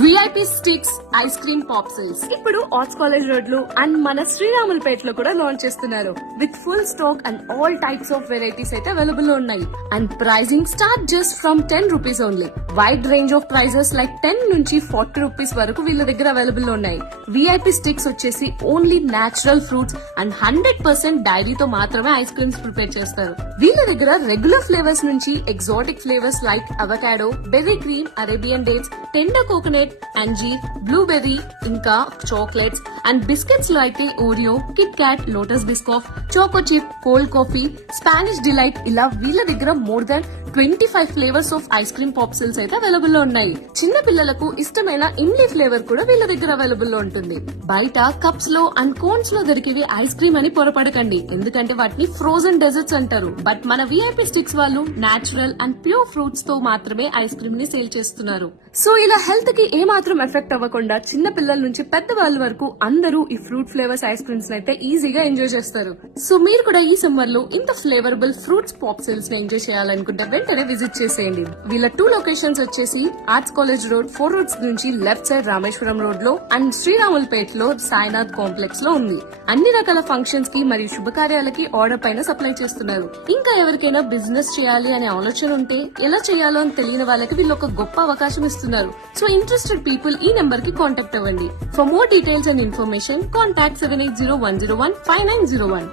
VIP sticks ice cream పాప్సిల్స్ ఇప్పుడు arts college రోడ్లు and మన శ్రీరాములపేటలో కూడా లాంచ్ చేస్తున్నారు with full stock and all types of varieties అయితే అవైలబుల్ లో ఉన్నాయి. And pricing start just from 10 rupees only. Wide range of prices like 10 నుంచి 40 rupees వరకు వీళ్ళ దగ్గర అవైలబుల్ లో ఉన్నాయి. విఐపి స్టిక్స్ వచ్చేసి ఓన్లీ నేచురల్ ఫ్రూట్స్ అండ్ 100% డైరీతో మాత్రమే ఐస్ క్రీమ్స్ ప్రిపేర్ చేస్తారు. వీళ్ళ దగ్గర రెగ్యులర్ ఫ్లేవర్స్ నుంచి exotic flavours like avocado, berry cream, Arabian dates, tender coconut, అంజీర్, బ్లూబెర్రీ, ఇంకా చాక్లెట్స్ అండ్ బిస్కెట్స్ లో అయితే Oreo, KitKat, Lotus Biscoff, choco chip, cold coffee, Spanish delight, ఇలా వీళ్ళ దగ్గర more than 25 flavours of ice cream popsicles అయితే available లో ఉన్నాయి. చిన్న పిల్లలకు ఇష్టమైన ఇమ్లీ ఫ్లేవర్ కూడా వీళ్ళ దగ్గర అవైలబుల్ లో ఉంటుంది. బయట కప్స్ లో అండ్ కోన్స్ లో దొరికేవి ఐస్ క్రీమ్ అని పొరపడకండి, ఎందుకంటే వాటిని ఫ్రోజన్ డెజర్ట్స్ అంటారు. బట్ మన విఐపి స్టిక్స్ వాళ్ళు నేచురల్ అండ్ ప్యూర్ ఫ్రూట్స్ తో మాత్రమే ఐస్ క్రీమ్ ని సేల్ చేస్తున్నారు. సో ఇలా హెల్త్ కి ఏ మాత్రం ఎఫెక్ట్ అవ్వకుండా చిన్న పిల్లల నుంచి పెద్ద వాళ్ళ వరకు అందరూ ఈ ఫ్రూట్ ఫ్లేవర్స్ ఐస్ క్రీమ్స్ అయితే ఈజీగా ఎంజాయ్ చేస్తారు. సో మీరు కూడా ఈ సమ్మర్ లో ఇంత ఫ్లేవరబుల్ ఫ్రూట్స్ పాప్సిల్స్ ని ఎంజాయ్ చేయాలనుకుంటే వెంటనే విజిట్ చేసేయండి. వీళ్ళ 2 లొకేషన్స్ వచ్చేసి ఆర్ట్స్ కాలేజ్ రోడ్ 4 రోడ్స్ నుంచి లెఫ్ట్ సైడ్ రామేశ్వరం రోడ్ లో అండ్ శ్రీరాములపేట లో సాయినాథ్ కాంప్లెక్స్ లో ఉంది. అన్ని రకాల ఫంక్షన్స్ కి మరియు శుభకార్యాలకి ఆర్డర్ పైన సప్లై చేస్తున్నారు. ఇంకా ఎవరికైనా బిజినెస్ చేయాలి అనే ఆలోచన ఉంటే ఎలా చేయాలో అని తెలియని వాళ్ళకి వీళ్ళు ఒక గొప్ప అవకాశం ఇస్తున్నారు. సో ఇంట్రెస్టెడ్ పీపుల్ ఈ నెంబర్ కి కాంటాక్ట్ అవ్వండి. For more details and information contact 7801015901.